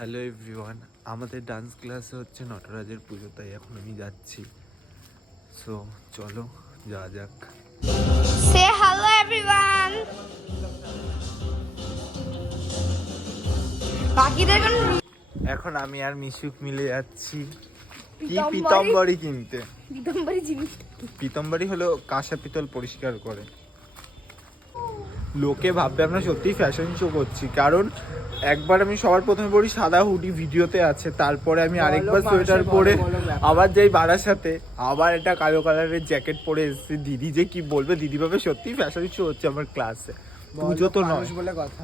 Hello everyone, আমাদের dance ক্লাসে হচ্ছে নটরাজের পুজো, তাই এখন আমি যাচ্ছি। সো চলো যাওয়া যাক। সে হ্যালো এভরিওয়ান। বাকিদের এখন আমি আর মিশুক মিলে যাচ্ছি কি পিতম্বরী কিনতে। পিতম্বরী হলো কাঁসা পিতল পরিষ্কার করে। লোকে ভাববে আমরা সত্যিই ফ্যাশন শো করছি, কারণ একবার আমি সবার প্রথমে পড়ি সাদা হুডি, ভিডিওতে আছে, তারপরে আমি আরেকবার সোয়েটার পরে আবার যাই বারাসাতে, আবার একটা কালো কালারের জ্যাকেট পরে এসেছি। দিদি যে কি বলবে, দিদি ভাবে সত্যিই ফ্যাশন শো হচ্ছে আমার ক্লাসে। পুজো তো নয় বলে কথা,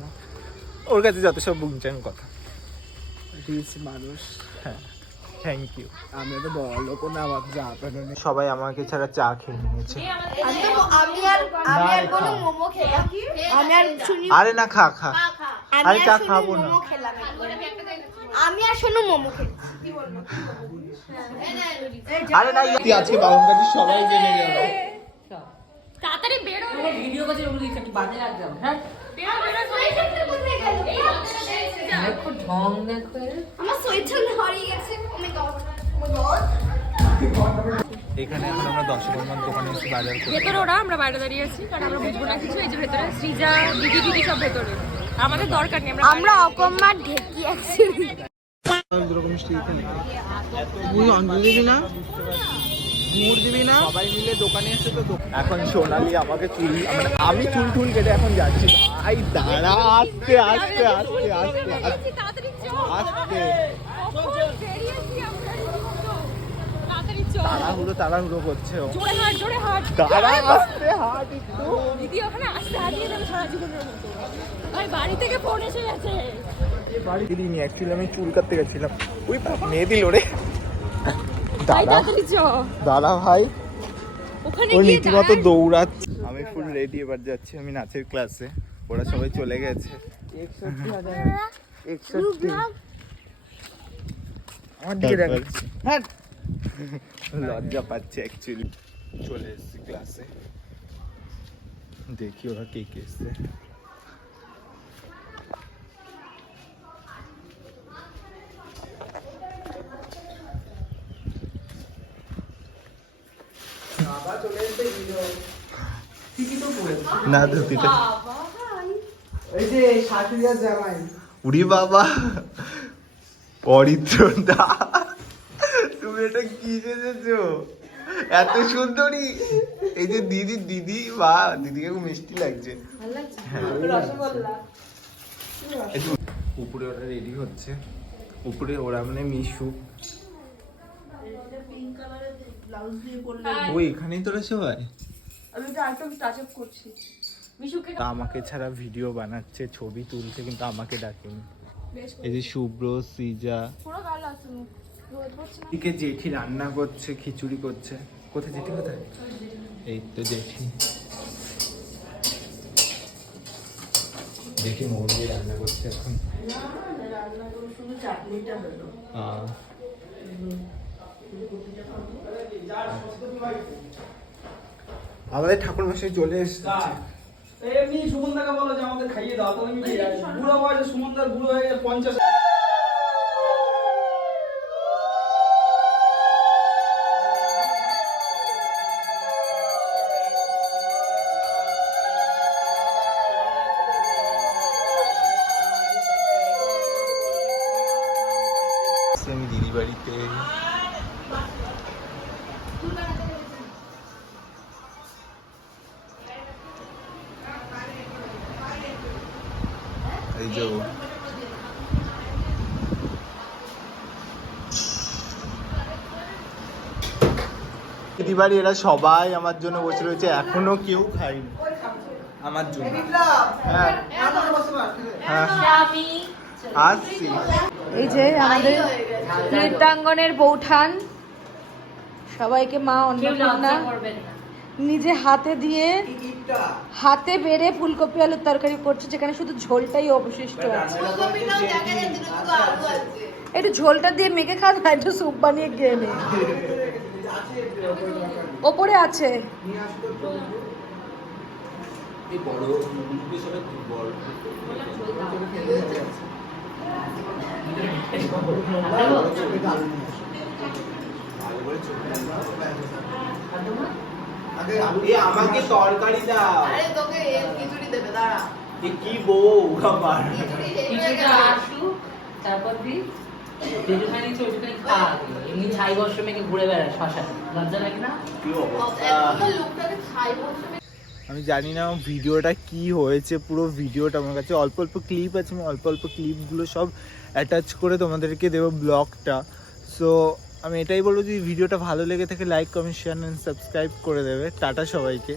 ওর কাছে যত সব বুঝছেন কথা। রিচ মানুষ। হ্যাঁ, থ্যাংক ইউ। আমি তো বড় কোনো আমার যা সবাই আমাকে ছাড়া চা খেয়ে নিয়েছে। আমি আর কোনো মোমো খেলাম। আমি আর শুনি আরে না, খা খা। আরে চা খাবো না। মোমো খেলাম। আমি আর শুনু মোমো খেলাম। আরে না, আজকে বাউন কাটি সবাই জেনে গেল। তাড়াতাড়ি বের হও, ভিডিও করতে ওগুলো একটু বাজে লাগবে। হ্যাঁ বের হও, কোথায় গেল? দেখো ঢং দেখো। আমার সোয়েটার হারিয়ে গেছে। ও মাই গড। এখানে এখন আমরা দশকর্মার দোকানে এসে বাজার করি। ভেতরে ওরা, আমরা বাইরে দাঁড়িয়ে আছি কারণ আমরা বুঝবো না কিছু। এই যে ভেতরে সৃজা, দিদি সব ভেতরে, আমাদের দরকার নেই। আমরা অকম্মার ঢেকি আছি। দুরকম মিষ্টি দিতে নেই। তুই অঞ্জলি দিবি না, মুড় দিবি না? সবাই মিলে দোকানে এসে তো এখন সোনালি আমাকে চুল, আমি চুল টুল কেটে এখন যাচ্ছি। ভাই দাঁড়া, আস্তে আস্তে আস্তে আস্তে তাড়াতাড়ি আস্তে। তাড়াতাড়ি তাড়াহুড়ো করছে ও। জোরে হাঁট দাঁড়া, আস্তে হাঁট একটু। দিদি ওখানে আস্তে হাঁটিয়ে দেবে সারা জীবনের মতো। ভাই বাড়ি থেকে ফোন এসে গেছে। বাড়ি দিদিনি, অ্যাকচুয়ালি আমি চুল কাটতে গেছিলাম। ওই মেয়ে দিল রে। ভাই দাঁড়া তাড়াতাড়ি দাঁড়া ভাই, ওখানে ও গিয়ে রীতিমতো দৌড়াচ্ছে। আমি ফুল রেডি, এবার যাচ্ছি আমি নাচের ক্লাসে। ওরা সবাই চলে গেছে। 61 আমার দিকে দেখ। হ্যাঁ, লজ্জা পাচ্ছে অ্যাকচুয়ালি। চলে এসেছি ক্লাসে, দেখি ওরা কে কে এসছে। না ধুতিটা, এই যে শাশুড়িয়ার জামাই। উড়ি বাবা, অরিত্রদা তুমি এটা কি সেজেছো, এত সুন্দরী। এই যে দিদি বা দিদিকে খুব মিষ্টি লাগছে। উপরে ওরা রেডি হচ্ছে, উপরে ওরা মানে মিশু। ও এখানেই তোরা সবাই। আমি তো আরেকটু টাচ আপ করছি। মিশুকে তা আমাকে ছাড়া ভিডিও বানাচ্ছে, ছবি তুলছে, কিন্তু আমাকে ডাকেনি। এই যে শুভ্র, সৃজা, পুরো গাল আছে মুখ রোদ পড়ছে না। এদিকে জেঠি রান্না করছে, খিচুড়ি করছে। কোথায় জেঠি, কোথায়? এই তো জেঠি। জেঠি মোহন দিয়ে রান্না করছে এখন। শুধু চাটনিটা হলো। আমাদের ঠাকুর মশাই চলে এসেছে। এমনি সুমনদাকে বলো যে আমাদের খাইয়ে দাও, তাহলে আমি বুড়ো বয়সে সুমনদার বুড়ো হয়ে 50। আমি দিদি বাড়িতে। এই যে দিদি বাড়ি, এরা সবাই আমার জন্য বসে রয়েছে, এখনো কেউ খায়নি আমার জন্য। হ্যাঁ হ্যাঁ, আসছি। এই যে আমাদের নৃত্যাঙ্গনের বৌঠান, সবাইকে মা অন্নপূর্ণা নিজে হাতে দিয়ে হাতে বেড়ে ফুলকপি আলুর তরকারি করছে, যেখানে শুধু ঝোলটাই অবশিষ্ট আছে। একটু ঝোলটা দিয়ে মেখে খান, না একটু স্যুপ বানিয়ে খেয়ে নে। ওপরে আছে। আমাকে তরকারি দাও। আরে তোকে খিচুড়ি দেবে দাঁড়া। কি বউ আবার কিছুটা আসু তারপর দি যেটুখানি ওইটুখানি খা এমনি ছাই বর্ষ মেখে ঘুরে বেড়ায় শ্মশানে লজ্জা লাগে না? কি অবস্থা। এত লোকটাকে ছাই বলছে। আমি জানি না ভিডিওটা কি হয়েছে, পুরো ভিডিওটা আমার কাছে অল্প অল্প ক্লিপ আছে, আমি অল্প অল্প ক্লিপগুলো সব অ্যাটাচ করে তোমাদেরকে দেবো ব্লগটা। সো আমি এটাই বলবো, যদি ভিডিওটা ভালো লেগে থাকে like comment share and subscribe করে দেবে। টাটা সবাইকে।